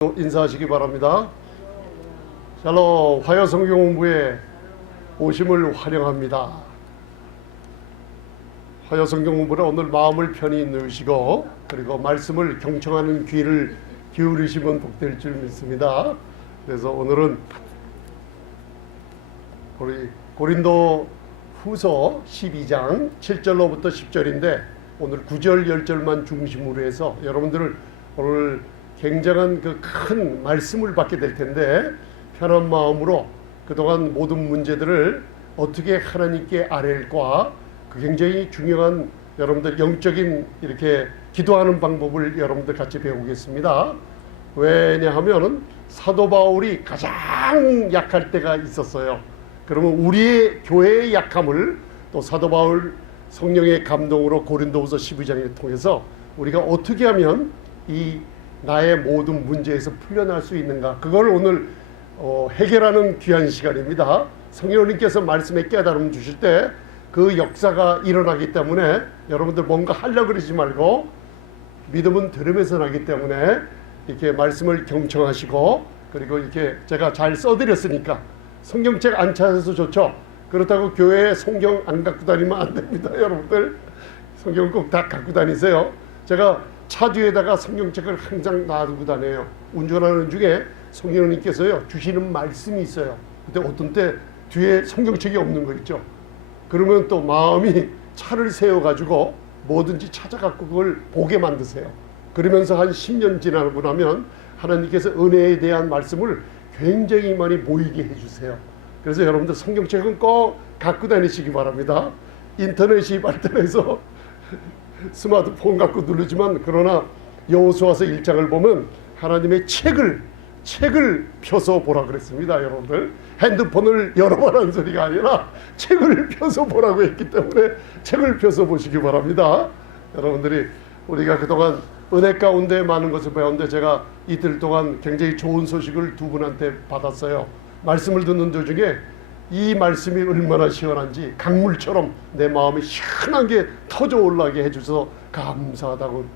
인사하시기 바랍니다. 샬롬, 화요성경공부에 오심을 환영합니다. 화요성경공부는 오늘 마음을 편히 넣으시고 그리고 말씀을 경청하는 귀를 기울이시면 복될 줄 믿습니다. 그래서 오늘은 우리 고린도 후서 12장 7절로부터 10절인데 오늘 9절 10절만 중심으로 해서 여러분들을 오늘 굉장한 그 큰 말씀을 받게 될 텐데 편한 마음으로 그동안 모든 문제들을 어떻게 하나님께 아뢰일까, 그 굉장히 중요한 여러분들 영적인 이렇게 기도하는 방법을 여러분들 같이 배우겠습니다. 왜냐하면 사도 바울이 가장 약할 때가 있었어요. 그러면 우리의 교회의 약함을 또 사도 바울 성령의 감동으로 고린도후서 12장을 통해서 우리가 어떻게 하면 이 나의 모든 문제에서 풀려날 수 있는가, 그걸 오늘 해결하는 귀한 시간입니다. 성령님께서 말씀에 깨달음 주실 때 그 역사가 일어나기 때문에 여러분들 뭔가 하려고 그러지 말고 믿음은 들으면서 나기 때문에 이렇게 말씀을 경청하시고, 그리고 이렇게 제가 잘 써드렸으니까 성경책 안 찾아서 좋죠. 그렇다고 교회에 성경 안 갖고 다니면 안 됩니다. 여러분들 성경 꼭 다 갖고 다니세요. 제가 차 뒤에다가 성경책을 항상 놔두고 다녀요. 운전하는 중에 성령님께서요 주시는 말씀이 있어요. 근데 어떤 때 뒤에 성경책이 없는 거 있죠. 그러면 또 마음이 차를 세워가지고 뭐든지 찾아갖고 그걸 보게 만드세요. 그러면서 한 10년 지나고 나면 하나님께서 은혜에 대한 말씀을 굉장히 많이 보이게 해주세요. 그래서 여러분들 성경책은 꼭 갖고 다니시기 바랍니다. 인터넷이 발달해서 스마트폰 갖고 누르지만, 그러나 여호수아서 1장을 보면 하나님의 책을 펴서 보라 그랬습니다. 여러분들 핸드폰을 여러 번 한 소리가 아니라 책을 펴서 보라고 했기 때문에 책을 펴서 보시기 바랍니다. 여러분들이 우리가 그동안 은혜 가운데 많은 것을 배웠는데 제가 이틀 동안 굉장히 좋은 소식을 두 분한테 받았어요. 말씀을 듣는 도중에 이 말씀이 얼마나 시원한지 강물처럼 내 마음이 시원하게 터져 올라게 해주셔서 감사하다고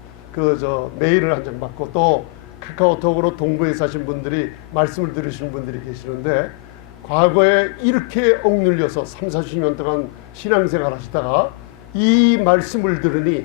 메일을 한 장 받고, 또 카카오톡으로 동부에 사신 분들이 말씀을 들으시는 분들이 계시는데, 과거에 이렇게 억눌려서 30-40년 동안 신앙생활 하시다가 이 말씀을 들으니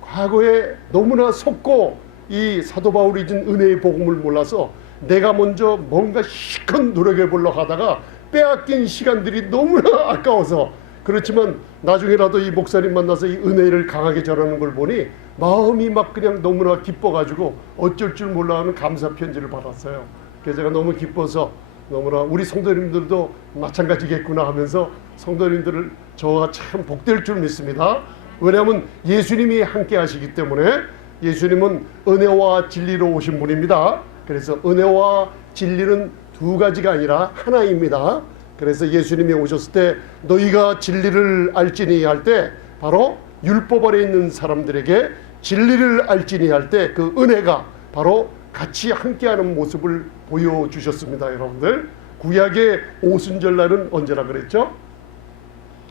과거에 너무나 속고 이 사도 바울이 준 은혜의 복음을 몰라서 내가 먼저 뭔가 실컷 노력해 보려고 하다가 빼앗긴 시간들이 너무나 아까워서, 그렇지만 나중에라도 이 목사님 만나서 이 은혜를 강하게 전하는 걸 보니 마음이 막 그냥 너무나 기뻐가지고 어쩔 줄 몰라 하는 감사 편지를 받았어요. 그래서 제가 너무 기뻐서 너무나 우리 성도님들도 마찬가지겠구나 하면서 성도님들을 저와 참 복될 줄 믿습니다. 왜냐하면 예수님이 함께 하시기 때문에. 예수님은 은혜와 진리로 오신 분입니다. 그래서 은혜와 진리는 두 가지가 아니라 하나입니다. 그래서 예수님이 오셨을 때 너희가 진리를 알지니 할 때 바로 율법 아래 있는 사람들에게 진리를 알지니 할 때 그 은혜가 바로 같이 함께하는 모습을 보여주셨습니다. 여러분들 구약의 오순절날은 언제라 그랬죠?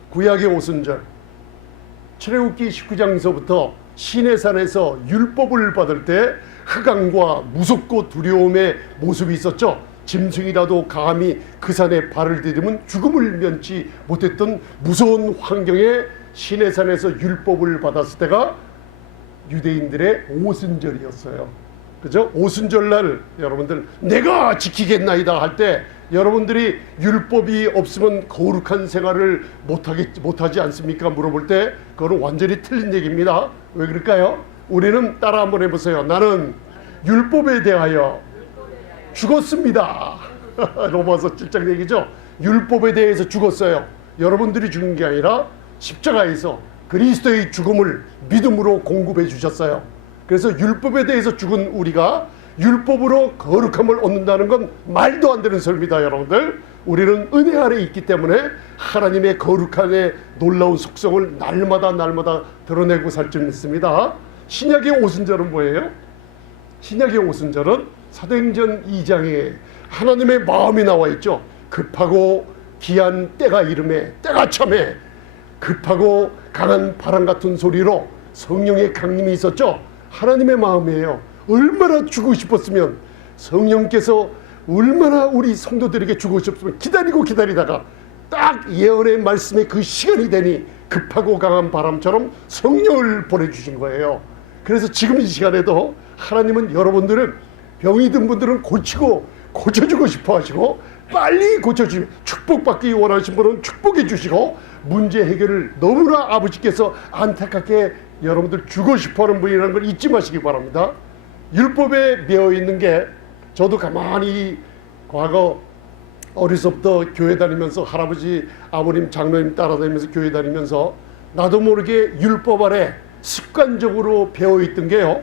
구약의 오순절 출애굽기 19장에서부터 시내산에서 율법을 받을 때 흑암과 무섭고 두려움의 모습이 있었죠. 짐승이라도 감히 그 산에 발을 디디면 죽음을 면치 못했던 무서운 환경에 시내산에서 율법을 받았을 때가 유대인들의 오순절이었어요. 그죠? 오순절날 여러분들 내가 지키겠나이다 할 때 여러분들이 율법이 없으면 거룩한 생활을 못하지 않습니까? 물어볼 때 그거는 완전히 틀린 얘기입니다. 왜 그럴까요? 우리는 따라 한번 해보세요. 나는 율법에 대하여 죽었습니다. 로마서 7장 얘기죠. 율법에 대해서 죽었어요. 여러분들이 죽은 게 아니라 십자가에서 그리스도의 죽음을 믿음으로 공급해 주셨어요. 그래서 율법에 대해서 죽은 우리가 율법으로 거룩함을 얻는다는 건 말도 안 되는 소리입니다. 여러분들 우리는 은혜 아래 있기 때문에 하나님의 거룩함의 놀라운 속성을 날마다 드러내고 살 줄 믿습니다. 신약의 오순절은 뭐예요? 신약의 오순절은 사도행전 2장에 하나님의 마음이 나와 있죠. 급하고 귀한 때가 이름에 때가 참에 급하고 강한 바람 같은 소리로 성령의 강림이 있었죠. 하나님의 마음이에요. 얼마나 주고 싶었으면 성령께서 얼마나 우리 성도들에게 주고 싶으면 기다리고 기다리다가 딱 예언의 말씀에 그 시간이 되니 급하고 강한 바람처럼 성령을 보내주신 거예요. 그래서 지금 이 시간에도 하나님은 여러분들은 병이 든 분들은 고쳐주고 싶어 하시고, 빨리 고쳐주시고, 축복받기 원하시는 분은 축복해 주시고, 문제 해결을 너무나 아버지께서 안타깝게 여러분들 주고 싶어 하는 분이라는 걸 잊지 마시기 바랍니다. 율법에 매여 있는 게, 저도 가만히 과거 어려서부터 교회 다니면서 할아버지, 아버님, 장로님 따라다니면서 교회 다니면서 나도 모르게 율법 아래 습관적으로 배워있던 게요,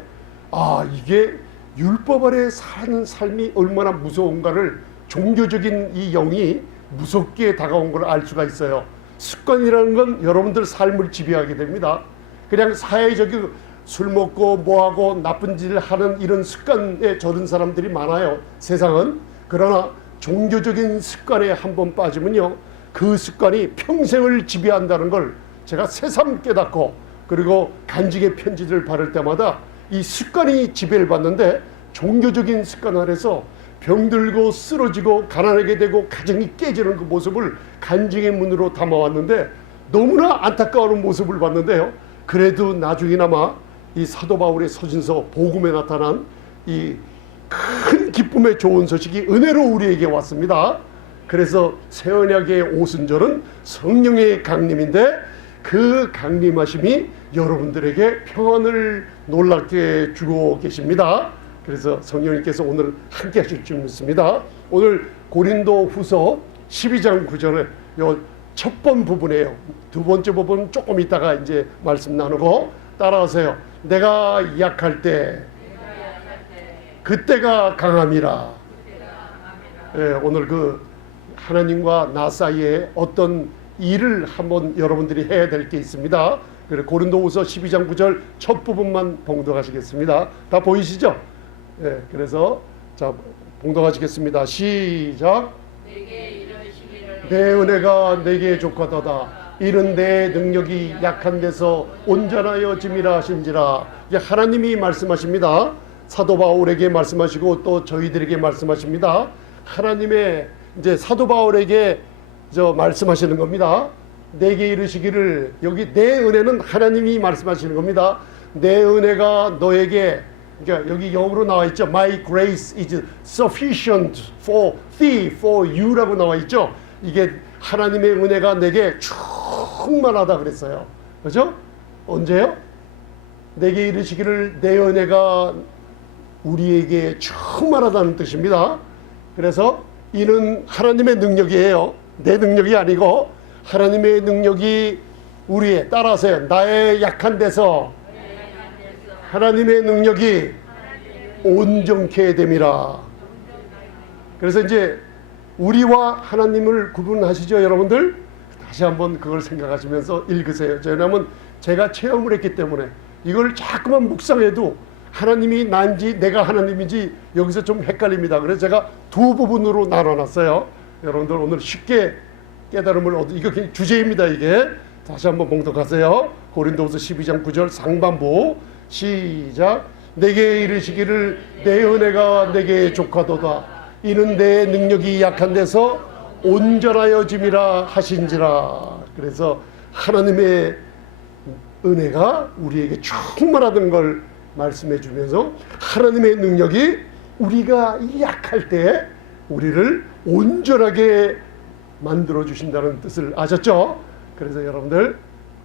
이게 율법 아래 사는 삶이 얼마나 무서운가를, 종교적인 이 영이 무섭게 다가온 걸 알 수가 있어요. 습관이라는 건 여러분들 삶을 지배하게 됩니다. 그냥 사회적인 술 먹고 뭐하고 나쁜 짓을 하는 이런 습관에 젖은 사람들이 많아요, 세상은. 그러나 종교적인 습관에 한번 빠지면요, 그 습관이 평생을 지배한다는 걸 제가 새삼 깨닫고, 그리고 간직의 편지를 받을 때마다 이 습관이 지배를 받는데, 종교적인 습관 아래서 병들고 쓰러지고 가난하게 되고 가정이 깨지는 그 모습을 간증의 문으로 담아왔는데, 너무나 안타까운 모습을 봤는데요, 그래도 나중에나마 이 사도 바울의 서신서 복음에 나타난 이 큰 기쁨의 좋은 소식이 은혜로 우리에게 왔습니다. 그래서 새 언약의 오순절은 성령의 강림인데, 그 강림하심이 여러분들에게 평안을 놀랍게 주고 계십니다. 그래서 성령님께서 오늘 함께 하실 줄 믿습니다. 오늘 고린도 후서 12장 9절에 요 첫 번 부분이에요. 두 번째 부분은 조금 이따가 이제 말씀 나누고, 따라하세요. 내가 약할 때 그때가 강함이라. 오늘 그 하나님과 나 사이에 어떤 일을 한번 여러분들이 해야 될 게 있습니다. 그래서 고린도후서 12장 9절 첫 부분만 봉독하시겠습니다. 다 보이시죠? 그래서 자, 봉독하시겠습니다. 시작. 내 은혜가 내게 족하도다. 이는 내 능력이 약한 데서 온전하여 짐이라 하신지라. 하나님이 말씀하십니다. 사도 바울에게 말씀하시고 또 저희들에게 말씀하십니다. 하나님의 이제 사도 바울에게 말씀하시는 겁니다. 내게 이르시기를, 여기 내 은혜는 하나님이 말씀하시는 겁니다. 내 은혜가 너에게, 그러니까 여기 영어로 나와 있죠. My grace is sufficient for thee, for you라고 나와 있죠. 이게 하나님의 은혜가 내게 충만하다 그랬어요. 그렇죠? 언제요? 내게 이르시기를 내 은혜가 우리에게 충만하다는 뜻입니다. 그래서 이는 하나님의 능력이에요. 내 능력이 아니고 하나님의 능력이 우리의, 따라하세요. 나의 약한 데서 하나님의 능력이 온전케 됨이라. 그래서 이제 우리와 하나님을 구분하시죠, 여러분들? 다시 한번 그걸 생각하시면서 읽으세요. 왜냐하면 제가 체험을 했기 때문에 이걸 자꾸만 묵상해도 하나님이 난지 내가 하나님인지 여기서 좀 헷갈립니다. 그래서 제가 두 부분으로 나눠놨어요. 여러분들 오늘 쉽게 깨달음을 이거 그냥 주제입니다. 이게 다시 한번 봉독하세요. 고린도후서 12장 9절 상반부 시작. 내게 이르시기를 내 은혜가 내게 족하도다. 이는 내 능력이 약한 데서 온전하여 짐이라 하신지라. 그래서 하나님의 은혜가 우리에게 충만하다는 걸 말씀해 주면서, 하나님의 능력이 우리가 약할 때 우리를 온전하게 만들어 주신다는 뜻을 아셨죠? 그래서 여러분들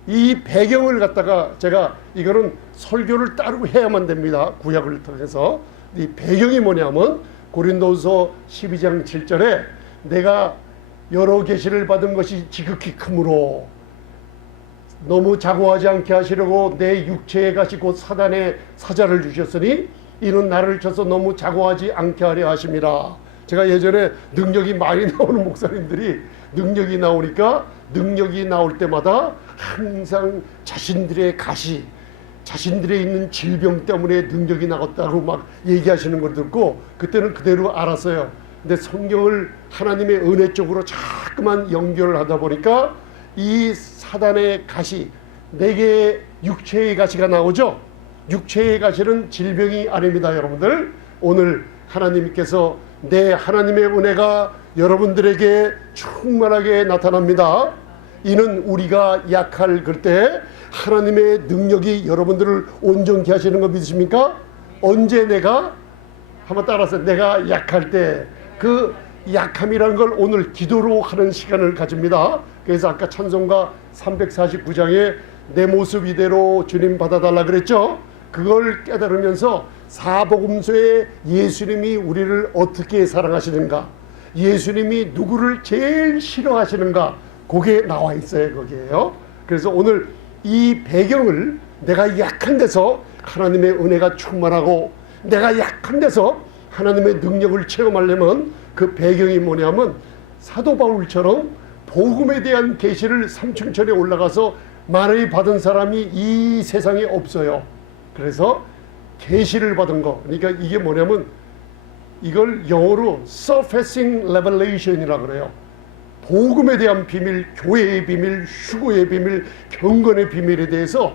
이 배경을 갖다가 제가 이거는 설교를 따로 해야만 됩니다. 구약을 통해서. 이 배경이 뭐냐면 고린도후서 12장 7절에 내가 여러 계시를 받은 것이 지극히 크므로 너무 자고하지 않게 하시려고 내 육체에 가시 곧 사단의 사자를 주셨으니 이는 나를 쳐서 너무 자고하지 않게 하려 하심이라. 제가 예전에 능력이 많이 나오는 목사님들이 능력이 나오니까 능력이 나올 때마다 항상 자신들의 가시, 자신들의 있는 질병 때문에 능력이 나왔다고 막 얘기하시는 걸 듣고 그때는 그대로 알았어요. 근데 성경을 하나님의 은혜 쪽으로 자꾸만 연결을 하다 보니까 이 사단의 가시, 내게 육체의 가시가 나오죠. 육체의 가시는 질병이 아닙니다, 여러분들. 오늘 하나님께서 내 하나님의 은혜가 여러분들에게 충만하게 나타납니다. 이는 우리가 약할 그때 하나님의 능력이 여러분들을 온전케 하시는 거 믿으십니까? 언제 내가 한번 따라서 내가 약할 때 그 약함이라는 걸 오늘 기도로 하는 시간을 가집니다. 그래서 아까 찬송가 349장에 내 모습 이대로 주님 받아달라 그랬죠. 그걸 깨달으면서 사복음서에 예수님이 우리를 어떻게 사랑하시는가, 예수님이 누구를 제일 싫어하시는가, 그게 나와 있어요. 거기에요. 그래서 오늘 이 배경을 내가 약한 데서 하나님의 은혜가 충만하고 내가 약한 데서 하나님의 능력을 체험하려면 그 배경이 뭐냐면 사도 바울처럼 복음에 대한 계시를 삼층천에 올라가서 많이 받은 사람이 이 세상에 없어요. 그래서 계시를 받은 거, 그러니까 이게 뭐냐면 이걸 영어로 surfacing revelation이라고 그래요. 복음에 대한 비밀, 교회의 비밀, 휴거의 비밀, 경건의 비밀에 대해서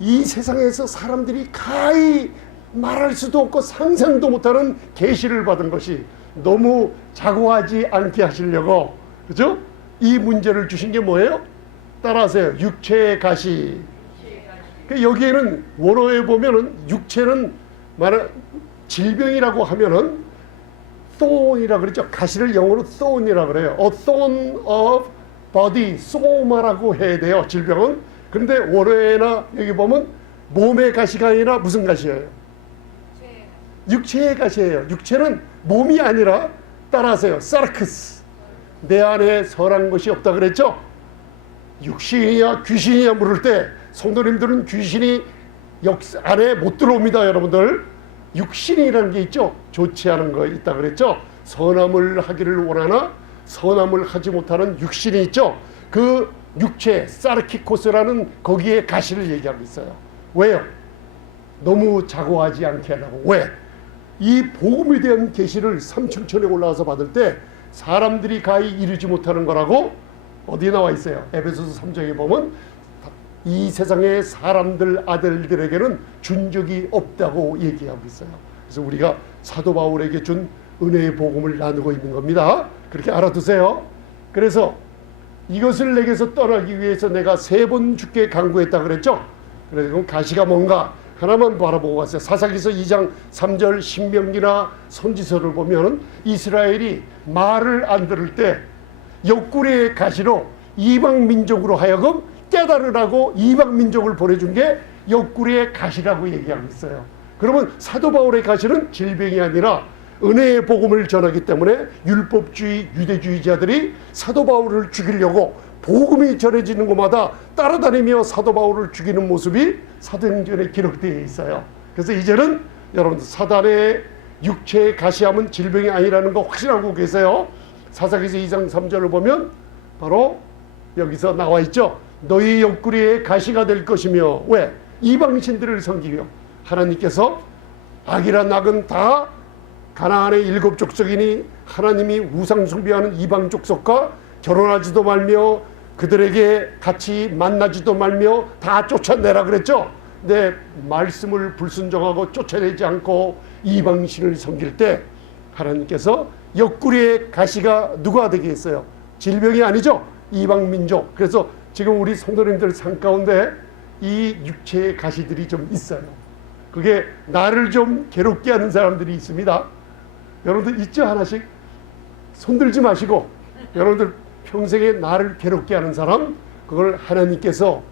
이 세상에서 사람들이 가히 말할 수도 없고 상상도 못하는 계시를 받은 것이 너무 자고하지 않게 하시려고, 그죠? 이 문제를 주신 게 뭐예요? 따라하세요. 육체의 가시. 여기에는 원어에 보면은 육체는 질병이라고 하면은 thorn이라고 그러죠. 가시를 영어로 thorn이라고 그래요. A thorn of body, 소마라고 해야 돼요. 질병은. 그런데 원어에나 여기 보면 몸의 가시가 아니라 무슨 가시예요? 육체의 가시예요. 육체는 몸이 아니라, 따라하세요, 사르크스. 내 안에 선한 것이 없다 그랬죠. 육신이야 귀신이야 물을 때 성도님들은 귀신이 안에 못 들어옵니다. 여러분들, 육신이라는 게 있죠. 좋지 않은 거 있다 그랬죠. 선함을 하기를 원하나 선함을 하지 못하는 육신이 있죠. 그 육체, 사르키코스라는 거기에 가시를 얘기하고 있어요. 왜요? 너무 자고하지 않게 하려고. 왜? 이 복음에 대한 계시를 삼층천에 올라가서 받을 때 사람들이 가히 이루지 못하는 거라고 어디 나와 있어요? 에베소서 3장에 보면 이 세상의 사람들 아들들에게는 준 적이 없다고 얘기하고 있어요. 그래서 우리가 사도 바울에게 준 은혜의 복음을 나누고 있는 겁니다. 그렇게 알아두세요. 그래서 이것을 내게서 떠나기 위해서 내가 3번 주께 간구했다 그랬죠. 그래서 그럼 가시가 뭔가 하나만 바라보고 갔어요. 사사기서 2장 3절 신명기나 선지서를 보면 이스라엘이 말을 안 들을 때 옆구리의 가시로 이방 민족으로 하여금 깨달으라고 이방 민족을 보내준 게 옆구리의 가시라고 얘기하고 있어요. 그러면 사도 바울의 가시는 질병이 아니라 은혜의 복음을 전하기 때문에 율법주의 유대주의자들이 사도 바울을 죽이려고 복음이 전해지는 곳마다 따라다니며 사도 바울을 죽이는 모습이 사도행전에 기록되어 있어요. 그래서 이제는 여러분들 사단의 육체의 가시함은 질병이 아니라는 거 확신하고 계세요. 사사기서 2장 3절을 보면 바로 여기서 나와 있죠. 너희 옆구리에 가시가 될 것이며, 왜? 이방신들을 섬기며 하나님께서 악이란 악은 다 가나안의 7 족속이니 하나님이 우상 숭배하는 이방 족속과 결혼하지도 말며 그들에게 같이 만나지도 말며 다 쫓아내라 그랬죠. 근데 말씀을 불순종하고 쫓아내지 않고 이방신을 섬길 때 하나님께서 옆구리에 가시가 누가 되게 했어요? 질병이 아니죠. 이방 민족. 그래서 지금 우리 성도님들 삶 가운데 이 육체의 가시들이 좀 있어요. 그게 나를 좀 괴롭게 하는 사람들이 있습니다. 여러분들 있죠? 하나씩 손들지 마시고, 여러분들 평생에 나를 괴롭게 하는 사람, 그걸 하나님께서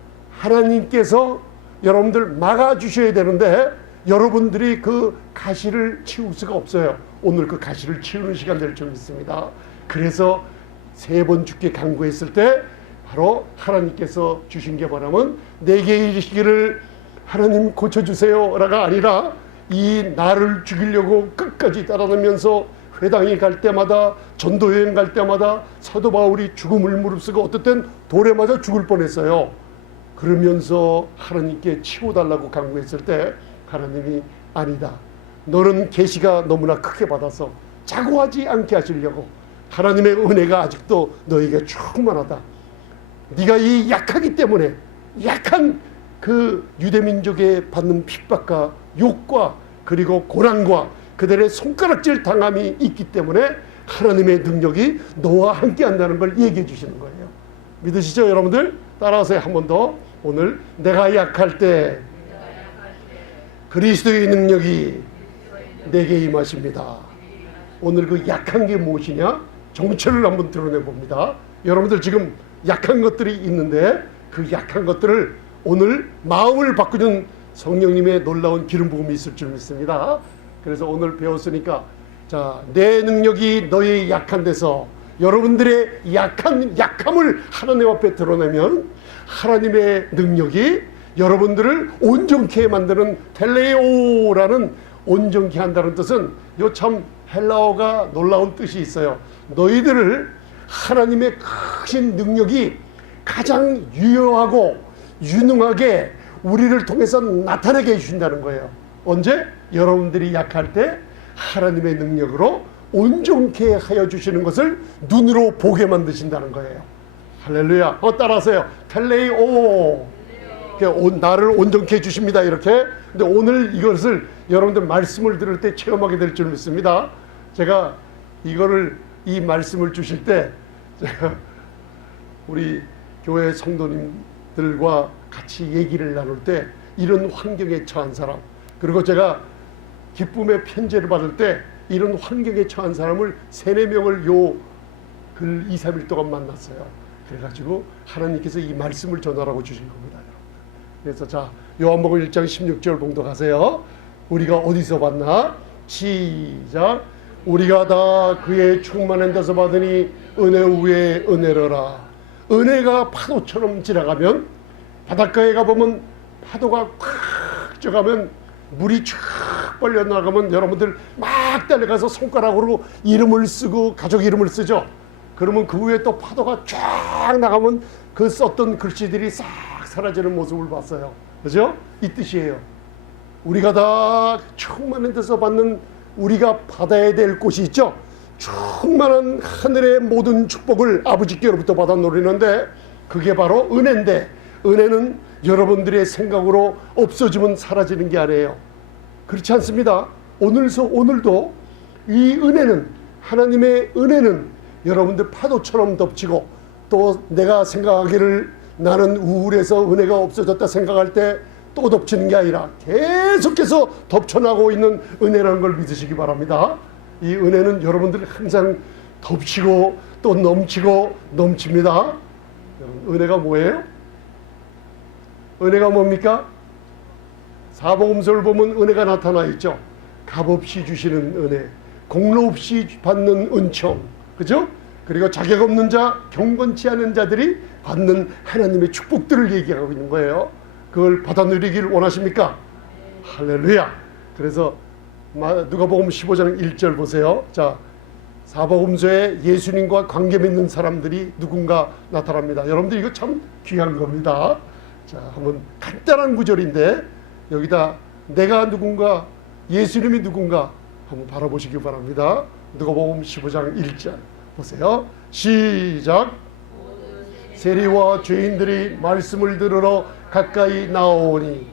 여러분들 막아주셔야 되는데 여러분들이 그 가시를 치울 수가 없어요. 오늘 그 가시를 치우는 시간 될 줄 믿습니다. 그래서 3번 주께 간구했을 때 바로 하나님께서 주신 게 뭐냐면 내게 이르시기를 하나님 고쳐주세요라가 아니라 이 나를 죽이려고 끝까지 따라다니면서 회당에 갈 때마다, 전도여행 갈 때마다 사도 바울이 죽음을 무릅쓰고 어떨 땐 돌에 맞아 죽을 뻔했어요. 그러면서 하나님께 치워달라고 간구했을 때 하나님이 아니다, 너는 계시가 너무나 크게 받아서 자고하지 않게 하시려고 하나님의 은혜가 아직도 너에게 충만하다. 네가 이 약하기 때문에 약한 그 유대민족에 받는 핍박과 욕과 그리고 고난과 그들의 손가락질 당함이 있기 때문에 하나님의 능력이 너와 함께 한다는 걸 얘기해 주시는 거예요. 믿으시죠 여러분들? 따라하세요. 한 번 더. 오늘 내가 약할 때 그리스도의 능력이 내게 임하십니다. 오늘 그 약한 게 무엇이냐? 정체를 한번 드러내 봅니다. 여러분들 지금 약한 것들이 있는데 그 약한 것들을 오늘 마음을 바꾸는 성령님의 놀라운 기름 부음이 있을 줄 믿습니다. 그래서 오늘 배웠으니까 자, 내 능력이 너의 약한 데서 여러분들의 약함을 하나님 앞에 드러내면 하나님의 능력이 여러분들을 온전케 만드는 텔레오라는 온전케 한다는 뜻은 요 참 헬라어가 놀라운 뜻이 있어요. 너희들을 하나님의 크신 능력이 가장 유효하고 유능하게 우리를 통해서 나타나게 해주신다는 거예요. 언제? 여러분들이 약할 때 하나님의 능력으로 온전케 하여 주시는 것을 눈으로 보게 만드신다는 거예요. 할렐루야. 따라하세요. 텔레오. 나를 온전케 해주십니다. 이렇게. 근데 오늘 이것을 여러분들 말씀을 들을 때 체험하게 될 줄 믿습니다. 제가 이 말씀을 주실 때 제가 우리 교회 성도님들과 같이 얘기를 나눌 때 이런 환경에 처한 사람, 그리고 제가 기쁨의 편지를 받을 때 이런 환경에 처한 사람을 3-4명을 요 2-3일 동안 만났어요. 그래가지고 하나님께서 이 말씀을 전하라고 주신 겁니다. 그래서 자, 요한복음 1장 16절 봉독하세요. 우리가 어디서 받나? 시작. 우리가 다 그의 충만한 데서 받으니 은혜 위에 은혜로라. 은혜가 파도처럼 지나가면, 바닷가에 가보면 파도가 콱 쪄가면 물이 쫙 빨려나가면 여러분들 막 달려가서 손가락으로 이름을 쓰고 가족 이름을 쓰죠. 그러면 그 위에 또 파도가 쫙 나가면 그 썼던 글씨들이 싹 사라지는 모습을 봤어요. 그죠? 이 뜻이에요. 우리가 다 충만한 데서 받는, 우리가 받아야 될 곳이 있죠. 충만한 하늘의 모든 축복을 아버지께로부터 받아 누리는데 그게 바로 은혜인데, 은혜는 여러분들의 생각으로 없어지면 사라지는 게 아니에요. 그렇지 않습니다. 오늘도 이 은혜는, 하나님의 은혜는 여러분들 파도처럼 덮치고, 또 내가 생각하기를 나는 우울해서 은혜가 없어졌다 생각할 때 또 덮치는 게 아니라 계속해서 덮쳐나고 있는 은혜라는 걸 믿으시기 바랍니다. 이 은혜는 여러분들 항상 덮치고 또 넘치고 넘칩니다. 은혜가 뭐예요? 은혜가 뭡니까? 사복음서를 보면 은혜가 나타나 있죠. 값없이 주시는 은혜, 공로 없이 받는 은총, 그죠? 그리고 자격 없는 자, 경건치 않은 자들이 받는 하나님의 축복들을 얘기하고 있는 거예요. 그걸 받아 누리기를 원하십니까? 할렐루야. 그래서 누가복음 15장 1절 보세요. 자, 사복음서에 예수님과 관계 맺는 사람들이 누군가 나타납니다. 여러분들 이거 참 귀한 겁니다. 자, 한번 간단한 구절인데 여기다 내가 누군가, 예수님이 누군가 한번 바라보시기 바랍니다. 누가복음 15장 1절 보세요. 시작. 세리와 죄인들이 말씀을 들으러 가까이 나오니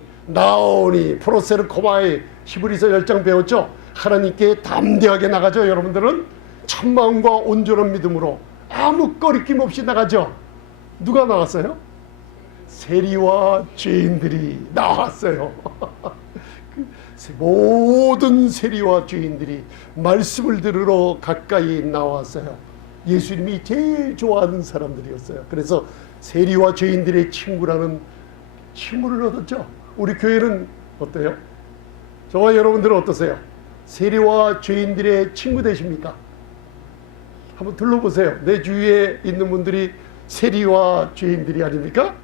프로세르코마이, 히브리서 10장 배웠죠. 하나님께 담대하게 나가죠. 여러분들은 참마음과 온전한 믿음으로 아무 꺼리낌 없이 나가죠. 누가 나왔어요? 세리와 죄인들이 나왔어요. 모든 세리와 죄인들이 말씀을 들으러 가까이 나왔어요. 예수님이 제일 좋아하는 사람들이었어요. 그래서 세리와 죄인들의 친구라는 칭호를 얻었죠. 우리 교회는 어때요? 저와 여러분들은 어떠세요? 세리와 죄인들의 친구 되십니까? 한번 둘러보세요. 내 주위에 있는 분들이 세리와 죄인들이 아닙니까?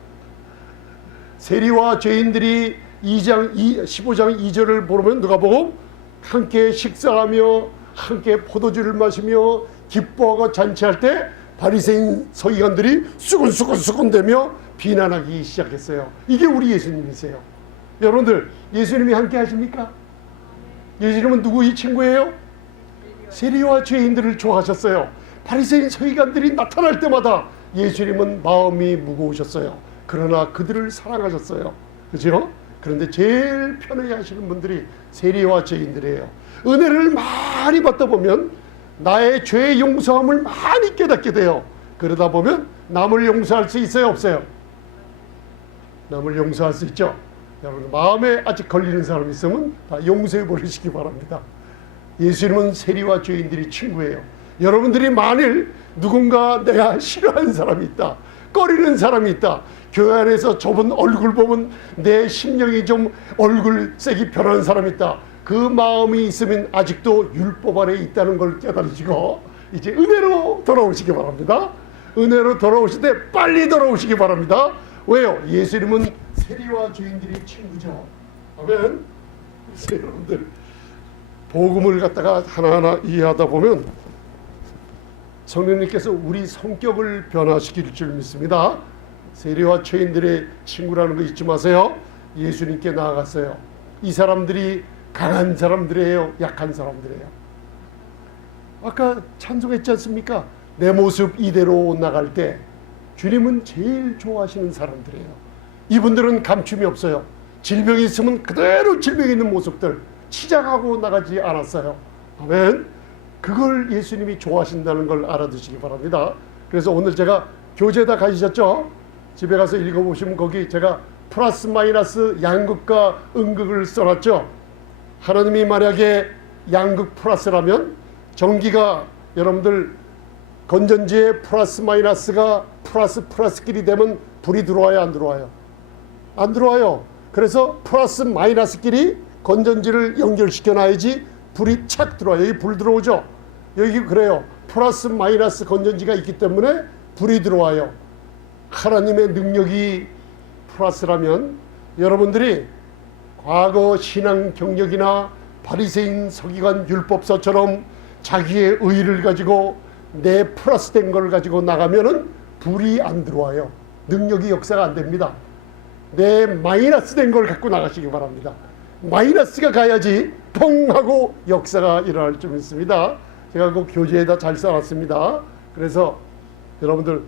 세리와 죄인들이 15장 2절을 보면 누가 보고 함께 식사하며 함께 포도주를 마시며 기뻐하고 잔치할 때 바리새인 서기관들이 수근수근대며 비난하기 시작했어요. 이게 우리 예수님이세요. 여러분들 예수님이 함께 하십니까? 예수님은 누구의 친구예요? 세리와 죄인들을 좋아하셨어요. 바리새인 서기관들이 나타날 때마다 예수님은 마음이 무거우셨어요. 그러나 그들을 사랑하셨어요. 그죠? 그런데 제일 편하게 하시는 분들이 세리와 죄인들이에요. 은혜를 많이 받다 보면 나의 죄의 용서함을 많이 깨닫게 돼요. 그러다 보면 남을 용서할 수 있어요, 없어요? 남을 용서할 수 있죠. 여러분 마음에 아직 걸리는 사람 있으면 다 용서해 버리시기 바랍니다. 예수님은 세리와 죄인들이 친구예요. 여러분들이 만일 누군가 내가 싫어하는 사람이 있다, 꺼리는 사람이 있다, 교회 안에서 좁은 얼굴 보면 내 심령이 좀 얼굴색이 변하는 사람이 있다, 그 마음이 있으면 아직도 율법 아래 있다는 걸 깨달으시고 이제 은혜로 돌아오시기 바랍니다. 은혜로 돌아오실 때 빨리 돌아오시기 바랍니다. 왜요? 예수님은 세리와 죄인들이 친구죠. 아멘. 여러분들 복음을 갖다가 하나하나 이해하다 보면 성령님께서 우리 성격을 변화시킬 줄 믿습니다. 세리와 죄인들의 친구라는 거 잊지 마세요. 예수님께 나아갔어요. 이 사람들이 강한 사람들이에요, 약한 사람들이에요? 아까 찬송했지 않습니까? 내 모습 이대로 나갈 때 주님은 제일 좋아하시는 사람들이에요. 이분들은 감춤이 없어요. 질병이 있으면 그대로 질병이 있는 모습들 치장하고 나가지 않았어요. 아멘. 그걸 예수님이 좋아하신다는 걸 알아두시기 바랍니다. 그래서 오늘 제가 교재다 가지셨죠? 집에 가서 읽어보시면 거기 제가 플러스 마이너스 양극과 음극을 써놨죠. 하나님이 만약에 양극 플러스라면 전기가 여러분들 건전지에 플러스 마이너스가 플러스 플러스끼리 되면 불이 들어와요, 안 들어와요? 안 들어와요. 그래서 플러스 마이너스끼리 건전지를 연결시켜 놔야지 불이 착 들어와요. 여기 불 들어오죠? 여기 그래요. 플러스 마이너스 건전지가 있기 때문에 불이 들어와요. 하나님의 능력이 플러스라면 여러분들이 과거 신앙 경력이나 바리새인 서기관 율법서처럼 자기의 의를 가지고 내 플러스된 걸 가지고 나가면은 불이 안 들어와요. 능력이 역사가 안 됩니다. 내 마이너스된 걸 갖고 나가시기 바랍니다. 마이너스가 가야지 펑 하고 역사가 일어날 줄 믿습니다. 제가 그 교재에다 잘 써놨습니다. 그래서 여러분들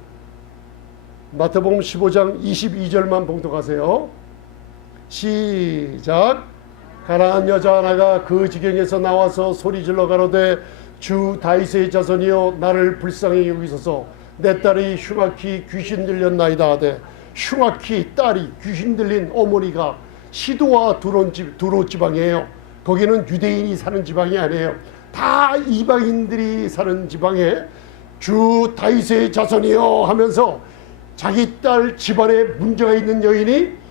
마태복음 15장 22절만 봉독하세요. 시작. 가난한 여자 하나가 그 지경에서 나와서 소리질러 가로되 주 다윗의 자손이여 나를 불쌍히 여기소서 내 딸이 흉악히 귀신 들렸나이다 하되 흉악히 딸이 귀신 들린 어머니가 시도와 두로 지방이에요. 거기는 유대인이 사는 지방이 아니에요. 다 이방인들이 사는 지방에 주 다윗의 자손이여 하면서 자기 딸 집안에 문제가 있는 여인이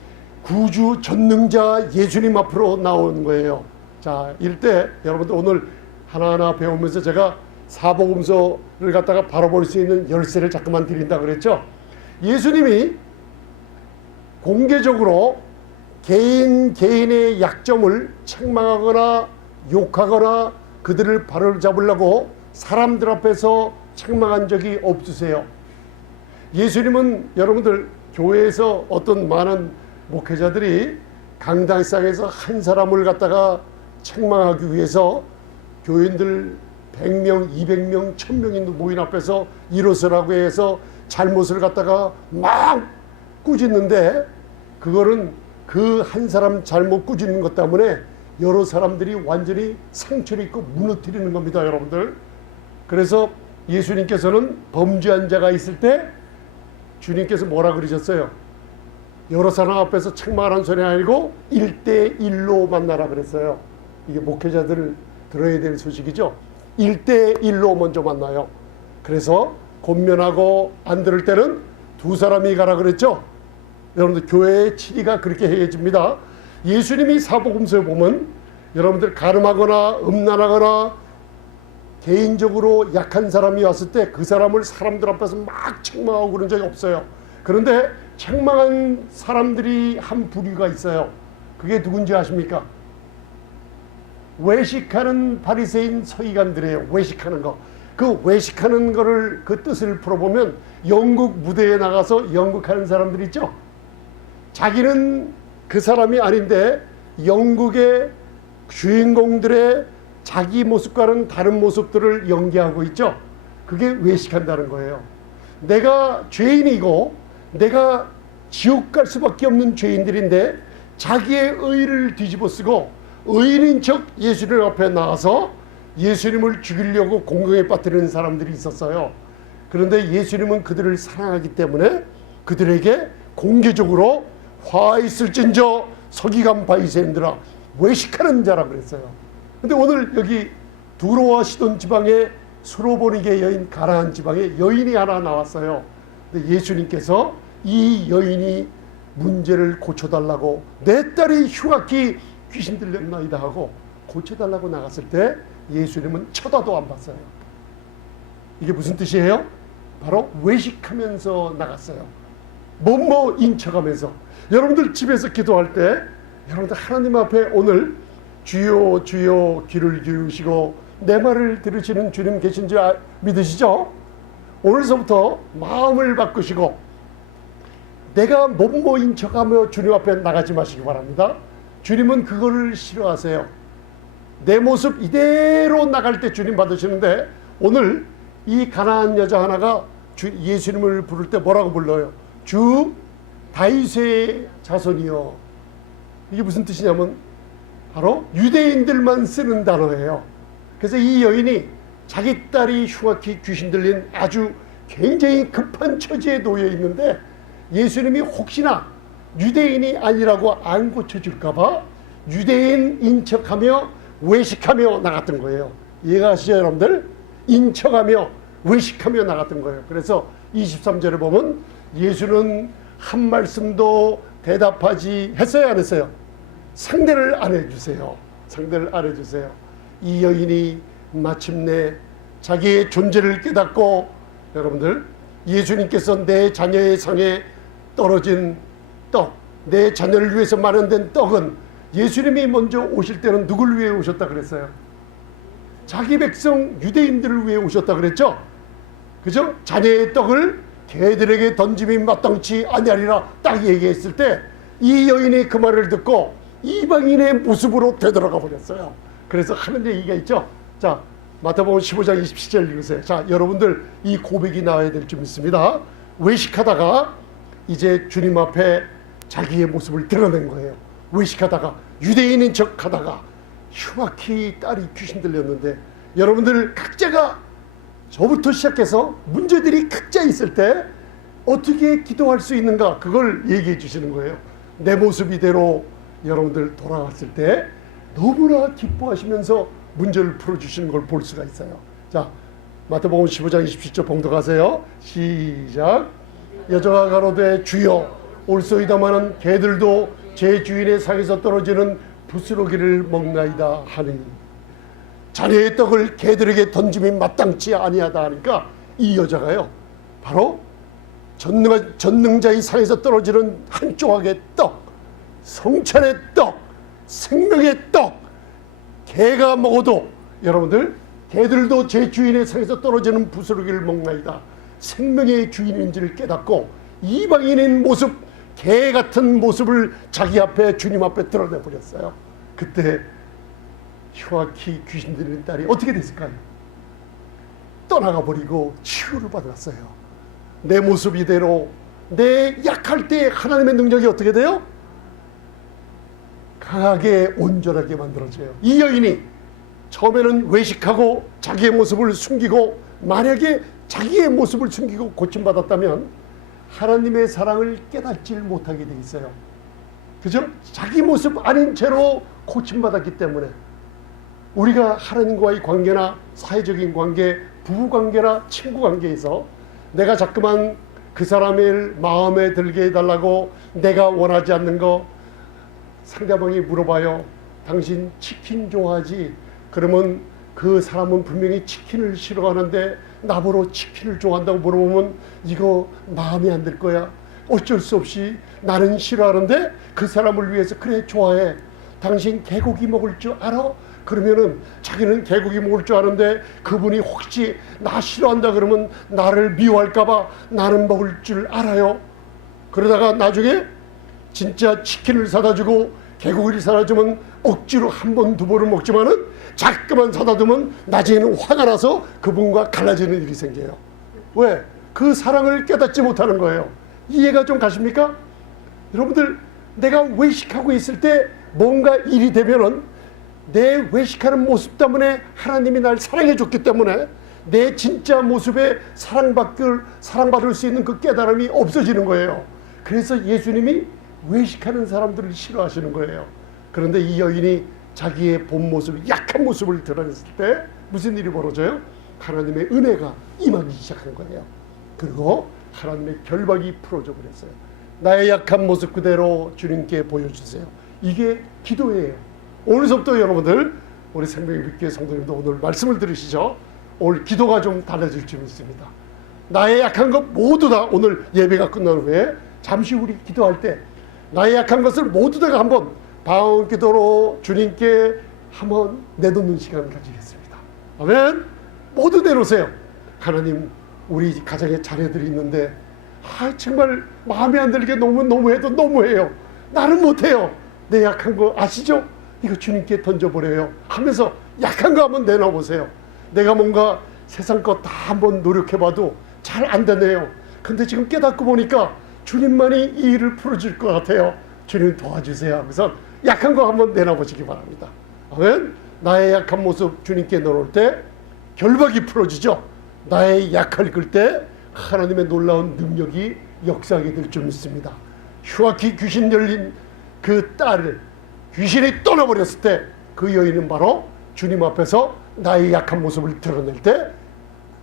구주 전능자 예수님 앞으로 나오는 거예요. 자, 이때 여러분들 오늘 하나하나 배우면서 제가 사복음서를 갖다가 바라볼 수 있는 열쇠를 자꾸만 드린다 그랬죠. 예수님이 공개적으로 개인의 약점을 책망하거나 욕하거나 그들을 바로잡으려고 사람들 앞에서 책망한 적이 없으세요. 예수님은 여러분들 교회에서 어떤 많은 목회자들이 강당상에서 한 사람을 갖다가 책망하기 위해서 교인들 100명, 200명, 1000명이 모인 앞에서 일어서라고 해서 잘못을 갖다가 막 꾸짖는데 그거는 그 한 사람 잘못 꾸짖는 것 때문에 여러 사람들이 완전히 상처를 입고 무너뜨리는 겁니다, 여러분들. 그래서 예수님께서는 범죄한 자가 있을 때 주님께서 뭐라 그러셨어요? 여러 사람 앞에서 책망하는 소리 아니고 1대1로 만나라 그랬어요. 이게 목회자들 들어야 될 소식이죠. 1대1로 먼저 만나요. 그래서 권면하고 안 들을 때는 두 사람이 가라 그랬죠. 여러분들 교회의 치리가 그렇게 해집니다. 예수님이 사복음서에 보면 여러분들 가늠하거나 음란하거나 개인적으로 약한 사람이 왔을 때 그 사람을 사람들 앞에서 막 책망하고 그런 적이 없어요. 그런데 책망한 사람들이 한 부류가 있어요. 그게 누군지 아십니까? 외식하는 바리새인 서기관들이에요. 외식하는 거. 그 외식하는 거를 그 뜻을 풀어보면 연극 무대에 나가서 연극하는 사람들 있죠. 자기는 그 사람이 아닌데 연극의 주인공들의 자기 모습과는 다른 모습들을 연기하고 있죠. 그게 외식한다는 거예요. 내가 죄인이고 내가 지옥 갈 수밖에 없는 죄인들인데 자기의 의를 뒤집어쓰고 의인인 척 예수님 앞에 나와서 예수님을 죽이려고 공경에 빠뜨리는 사람들이 있었어요. 그런데 예수님은 그들을 사랑하기 때문에 그들에게 공개적으로 화 있을진저 서기관 바리새인들아 외식하는 자라 그랬어요. 근데 오늘 여기 두로와 시돈 지방의 수로보니게 여인 가나안 지방에 여인이 하나 나왔어요. 근데 예수님께서 이 여인이 문제를 고쳐달라고 내 딸이 흉악히 귀신 들렸나이다 하고 고쳐달라고 나갔을 때 예수님은 쳐다도 안 봤어요. 이게 무슨 뜻이에요? 바로 외식하면서 나갔어요. 뭐뭐 인척하면서. 여러분들 집에서 기도할 때 여러분들 하나님 앞에 오늘 주여 주여 귀를 기울이시고 내 말을 들으시는 주님 계신 줄 믿으시죠? 오늘서부터 마음을 바꾸시고 내가 뭐뭐인 척하며 주님 앞에 나가지 마시기 바랍니다. 주님은 그거를 싫어하세요. 내 모습 이대로 나갈 때 주님 받으시는데 오늘 이 가나안 여자 하나가 예수님을 부를 때 뭐라고 불러요? 주 다윗의 자손이요. 이게 무슨 뜻이냐면 바로 유대인들만 쓰는 단어예요. 그래서 이 여인이 자기 딸이 흉악히 귀신 들린 아주 굉장히 급한 처지에 놓여 있는데 예수님이 혹시나 유대인이 아니라고 안 고쳐줄까봐 유대인 인척하며 외식하며 나갔던 거예요. 이해가 가시죠 여러분들? 인척하며 외식하며 나갔던 거예요. 그래서 23절에 보면 예수는 한 말씀도 대답하지 했어요 안 했어요? 상대를 안 해주세요. 상대를 안 해주세요. 이 여인이 마침내 자기의 존재를 깨닫고 여러분들 예수님께서 내 자녀의 상에 떨어진 떡, 내 자녀를 위해서 마련된 떡은 예수님이 먼저 오실 때는 누굴 위해 오셨다 그랬어요? 자기 백성 유대인들을 위해 오셨다 그랬죠? 그죠? 자녀의 떡을 개들에게 던짐이 마땅치 아니하리라 딱 얘기했을 때 이 여인이 그 말을 듣고 이방인의 모습으로 되돌아가 버렸어요. 그래서 하는 얘기가 있죠. 자, 마태복음 15장 27절 읽으세요. 자, 여러분들 이 고백이 나와야 될 줄 믿습니다. 외식하다가 이제 주님 앞에 자기의 모습을 드러낸 거예요. 외식하다가 유대인인 척하다가 흉악히 딸이 귀신 들렸는데 여러분들 각자가 저부터 시작해서 문제들이 각자 있을 때 어떻게 기도할 수 있는가 그걸 얘기해 주시는 거예요. 내 모습 이대로 여러분들 돌아갔을 때 너무나 기뻐하시면서 문제를 풀어주시는 걸 볼 수가 있어요. 자, 마태복음 15장 27절 봉독하세요. 시작. 여자가 가로되 주여 올소이다마는 개들도 제 주인의 상에서 떨어지는 부스러기를 먹나이다 하니 자녀의 떡을 개들에게 던짐이 마땅치 아니하다 하니까 이 여자가요 바로 전능자의 상에서 떨어지는 한 조각의 떡, 성찬의 떡, 생명의 떡, 개가 먹어도 여러분들 개들도 제 주인의 상에서 떨어지는 부스러기를 먹나이다 생명의 주인인지를 깨닫고 이방인인 모습, 개 같은 모습을 자기 앞에 주님 앞에 드러내 버렸어요. 그때 흉악히 귀신 들리는 딸이 어떻게 됐을까요? 떠나가 버리고 치유를 받았어요. 내 모습 이대로 내 약할 때 하나님의 능력이 어떻게 돼요? 강하게 온전하게 만들어져요. 이 여인이 처음에는 외식하고 자기의 모습을 숨기고 만약에 자기의 모습을 숨기고 고침받았다면 하나님의 사랑을 깨닫지 못하게 돼 있어요. 그죠? 자기 모습 아닌 채로 고침받았기 때문에 우리가 하나님과의 관계나 사회적인 관계, 부부관계나 친구관계에서 내가 자꾸만 그 사람을 마음에 들게 해달라고 내가 원하지 않는 거 상대방이 물어봐요. 당신 치킨 좋아하지? 그러면 그 사람은 분명히 치킨을 싫어하는데 나보러 치킨을 좋아한다고 물어보면 이거 마음에 안 들 거야. 어쩔 수 없이 나는 싫어하는데 그 사람을 위해서 그래 좋아해. 당신 개고기 먹을 줄 알아? 그러면은 자기는 개고기 먹을 줄 아는데 그분이 혹시 나 싫어한다 그러면 나를 미워할까봐 나는 먹을 줄 알아요. 그러다가 나중에 진짜 치킨을 사다 주고 개고기를 사다 주면 억지로 한 번, 두 번은 먹지만은 자꾸만 사다 두면 나중에는 화가 나서 그분과 갈라지는 일이 생겨요. 왜? 그 사랑을 깨닫지 못하는 거예요. 이해가 좀 가십니까? 여러분들 내가 외식하고 있을 때 뭔가 일이 되면은 내 외식하는 모습 때문에 하나님이 날 사랑해 줬기 때문에 내 진짜 모습에 사랑받을 수 있는 그 깨달음이 없어지는 거예요. 그래서 예수님이 외식하는 사람들을 싫어하시는 거예요. 그런데 이 여인이 자기의 본 모습, 약한 모습을 드러냈을 때 무슨 일이 벌어져요? 하나님의 은혜가 임하기 시작한 거예요. 그리고 하나님의 결박이 풀어져 버렸어요. 나의 약한 모습 그대로 주님께 보여주세요. 이게 기도예요. 오늘부터 여러분들, 우리 생명의 빛교회 성도님도 오늘 말씀을 들으시죠? 오늘 기도가 좀 달라질 줄 믿습니다. 나의 약한 것 모두 다 오늘 예배가 끝난 후에 잠시 우리 기도할 때 나의 약한 것을 모두 다가 한번 방언 기도로 주님께 한번 내놓는 시간을 가지겠습니다. 아멘. 모두 내놓으세요. 하나님, 우리 가정에 자녀들이 있는데 정말 마음에 안 들게 너무해도 너무해요. 나는 못해요. 내 약한 거 아시죠? 이거 주님께 던져버려요 하면서 약한 거 한번 내놔보세요. 내가 뭔가 세상 거 다 한번 노력해봐도 잘 안 되네요. 근데 지금 깨닫고 보니까 주님만이 이 일을 풀어줄 것 같아요. 주님 도와주세요 하면서 약한 거 한번 내놔보시기 바랍니다. 아멘. 나의 약한 모습 주님께 내놓을 때 결박이 풀어지죠. 나의 약할 때 하나님의 놀라운 능력이 역사하게 될 줄 믿습니다. 흉악히 귀신 열린 그 딸을 귀신이 떠나버렸을 때 그 여인은 바로 주님 앞에서 나의 약한 모습을 드러낼 때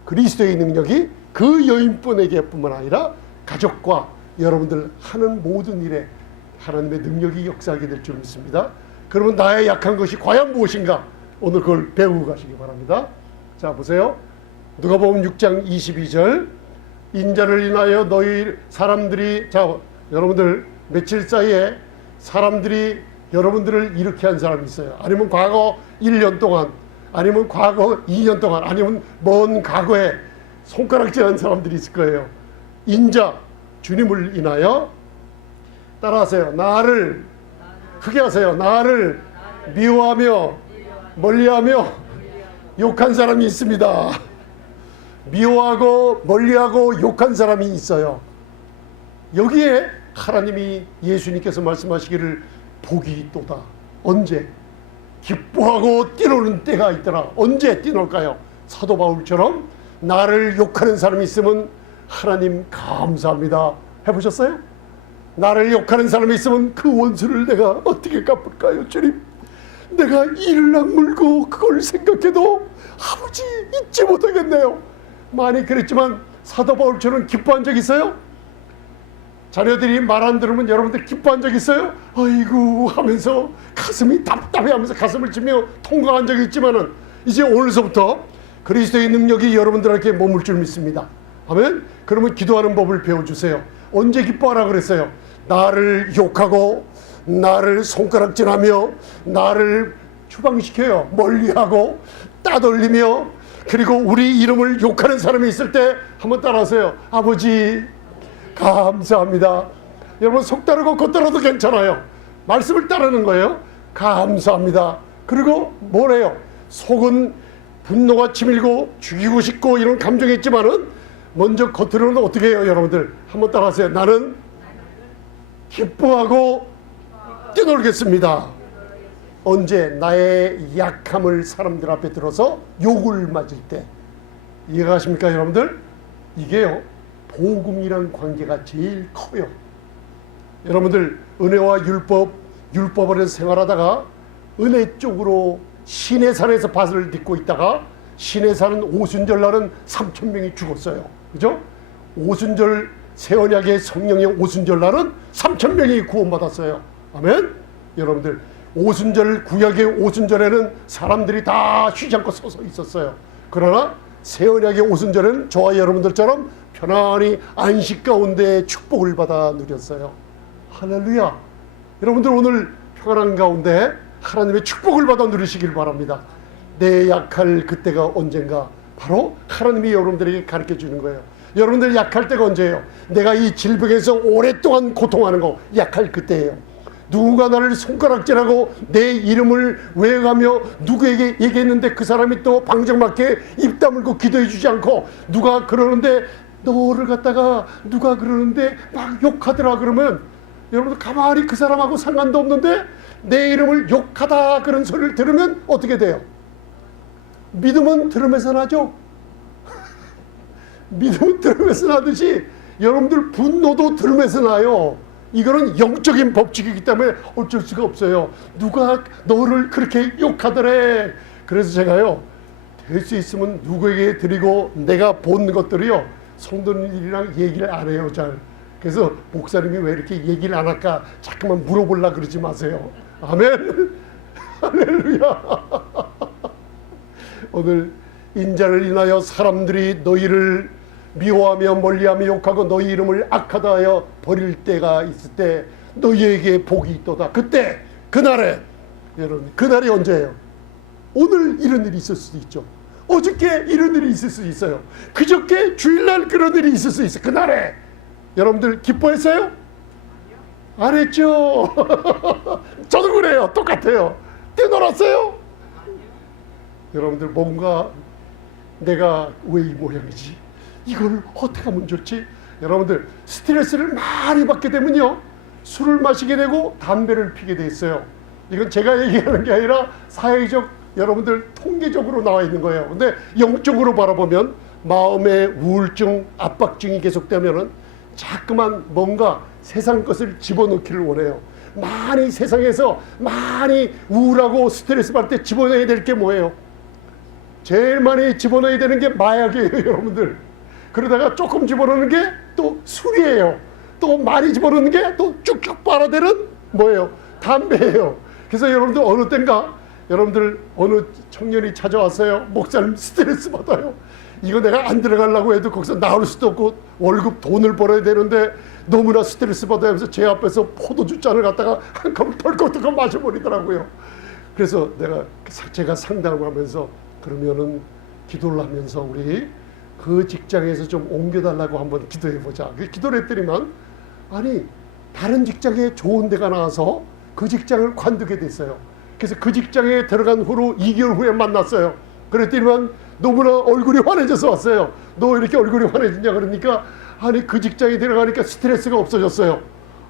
그리스도의 능력이 그 여인분에게 뿐만 아니라 가족과 여러분들 하는 모든 일에 하나님의 능력이 역사하게 될 줄 믿습니다. 그러면 나의 약한 것이 과연 무엇인가? 오늘 그걸 배우고 가시기 바랍니다. 자, 보세요. 누가복음 6장 22절. 인자를 인하여 너희 사람들이, 자, 여러분들 며칠 사이에 사람들이 여러분들을 이렇게 한 사람이 있어요. 아니면 과거 1년 동안, 아니면 과거 2년 동안, 아니면 먼 과거에 손가락질한 사람들이 있을 거예요. 인자, 주님을 인하여 따라하세요. 나를, 크게 하세요. 나를 미워하며 멀리하며 욕한 사람이 있습니다. 미워하고 멀리하고 욕한 사람이 있어요. 여기에 하나님이 예수님께서 말씀하시기를 복이 있도다. 언제? 기뻐하고 뛰노는 때가 있더라. 언제 뛰놀까요? 사도 바울처럼 나를 욕하는 사람이 있으면 하나님 감사합니다 해보셨어요? 나를 욕하는 사람이 있으면 그 원수를 내가 어떻게 갚을까요? 주님, 내가 이를 악물고 그걸 생각해도 아버지 잊지 못하겠네요. 많이 그랬지만 사도 바울처럼 기뻐한 적 있어요? 자녀들이 말 안 들으면 여러분들 기뻐한 적 있어요? 아이고 하면서 가슴이 답답해 하면서 가슴을 치며 통과한 적이 있지만은 이제 오늘서부터 그리스도의 능력이 여러분들에게 머물 줄 믿습니다. 아멘. 그러면 기도하는 법을 배워주세요. 언제 기뻐하라 그랬어요? 나를 욕하고 나를 손가락질하며 나를 추방시켜요. 멀리하고 따돌리며, 그리고 우리 이름을 욕하는 사람이 있을 때 한번 따라하세요. 아버지 감사합니다. 여러분 속 따르고 겉 따라도 괜찮아요. 말씀을 따르는 거예요. 감사합니다. 그리고 뭐래요? 속은 분노가 치밀고 죽이고 싶고 이런 감정이 있지만은 먼저 겉으로는 어떻게 해요? 여러분들 한번 따라하세요. 나는 기뻐하고 뛰놀겠습니다. 언제? 나의 약함을 사람들 앞에 들어서 욕을 맞을 때. 이해가 가십니까 여러분들? 이게요 복음이란 관계가 제일 커요. 여러분들 은혜와 율법을 생활하다가 은혜 쪽으로 시내산에서 밭을 딛고 있다가 시내산은 오순절날은 3,000명이 죽었어요. 그죠? 오순절 새언약의 성령의 오순절날은 3,000명이 구원받았어요. 아멘. 여러분들 오순절, 구약의 오순절에는 사람들이 다 쉬지 않고 서서 있었어요. 그러나 새언약의 오순절에는 저와 여러분들처럼 편안히 안식 가운데 축복을 받아 누렸어요. 할렐루야. 여러분들 오늘 평안한 가운데 하나님의 축복을 받아 누리시길 바랍니다. 내 약할 그때가 언젠가? 바로 하나님이 여러분들에게 가르쳐 주는 거예요. 여러분들 약할 때가 언제예요? 내가 이 질병에서 오랫동안 고통하는 거 약할 그때예요. 누군가 나를 손가락질하고 내 이름을 외워가며 누구에게 얘기했는데 그 사람이 또 방정맞게 입 다물고 기도해 주지 않고, 누가 그러는데 너를 갖다가 누가 그러는데 막 욕하더라 그러면 여러분들 가만히 그 사람하고 상관도 없는데 내 이름을 욕하다 그런 소리를 들으면 어떻게 돼요? 믿음은 들으면서 나죠. 믿음은 들으면서 나듯이 여러분들 분노도 들으면서 나요. 이거는 영적인 법칙이기 때문에 어쩔 수가 없어요. 누가 너를 그렇게 욕하더래. 그래서 제가요, 될 수 있으면 누구에게 드리고 내가 본 것들이요, 성도님들이랑 얘기를 안 해요, 잘. 그래서 목사님이 왜 이렇게 얘기를 안 할까 자꾸만 물어보려고 그러지 마세요. 아멘. 할렐루야. 오늘 인자를 인하여 사람들이 너희를 미워하며 멀리하며 욕하고 너희 이름을 악하다 하여 버릴 때가 있을 때 너희에게 복이 있도다. 그때 그날에, 여러분, 그날이 언제예요? 오늘 이런 일이 있을 수도 있죠. 어저께 이런 일이 있을 수 있어요. 그저께 주일날 그런 일이 있을 수 있어요. 그날에 여러분들 기뻐했어요? 안 했죠. 저도 그래요. 똑같아요. 뛰놀았어요? 여러분들 뭔가 내가 왜 이 모양이지? 이걸 어떻게 하면 좋지? 여러분들 스트레스를 많이 받게 되면요, 술을 마시게 되고 담배를 피게 돼 있어요. 이건 제가 얘기하는 게 아니라 사회적, 여러분들 통계적으로 나와 있는 거예요. 근데 영적으로 바라보면 마음의 우울증, 압박증이 계속되면은 자꾸만 뭔가 세상 것을 집어넣기를 원해요. 많이 세상에서 많이 우울하고 스트레스 받을 때 집어넣어야 될 게 뭐예요? 제일 많이 집어넣어야 되는 게 마약이에요, 여러분들. 그러다가 조금 집어넣는 게 또 술이에요. 또 많이 집어넣는 게 또 쭉쭉 빨아대는 뭐예요? 담배예요. 그래서 여러분들 어느 땐가 여러분들 어느 청년이 찾아왔어요. 목사님 스트레스 받아요. 이거 내가 안 들어가려고 해도 거기서 나올 수도 없고 월급 돈을 벌어야 되는데 너무나 스트레스 받아요 하면서 제 앞에서 포도주 잔을 갖다가 한 컵을 덜컥덜컥 마셔버리더라고요. 그래서 제가 상담을 하면서 그러면은 기도를 하면서 우리 그 직장에서 좀 옮겨달라고 한번 기도해보자. 기도를 했더니만 아니 다른 직장에 좋은 데가 나와서 그 직장을 관두게 됐어요. 그래서 그 직장에 들어간 후로 2개월 후에 만났어요. 그랬더니만 너무나 얼굴이 환해져서 왔어요. 너 이렇게 얼굴이 환해지냐 그러니까 아니 그 직장에 들어가니까 스트레스가 없어졌어요.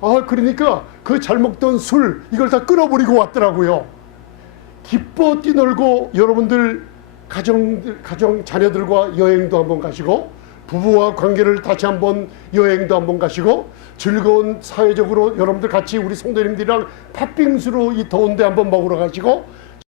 아 그러니까 그 잘 먹던 술 이걸 다 끊어버리고 왔더라고요. 기뻐 뛰놀고 여러분들 가정 자녀들과 여행도 한번 가시고 부부와 관계를 다시 한번 여행도 한번 가시고 즐거운 사회적으로 여러분들 같이 우리 성도님들이랑 팥빙수로 이 더운데 한번 먹으러 가시고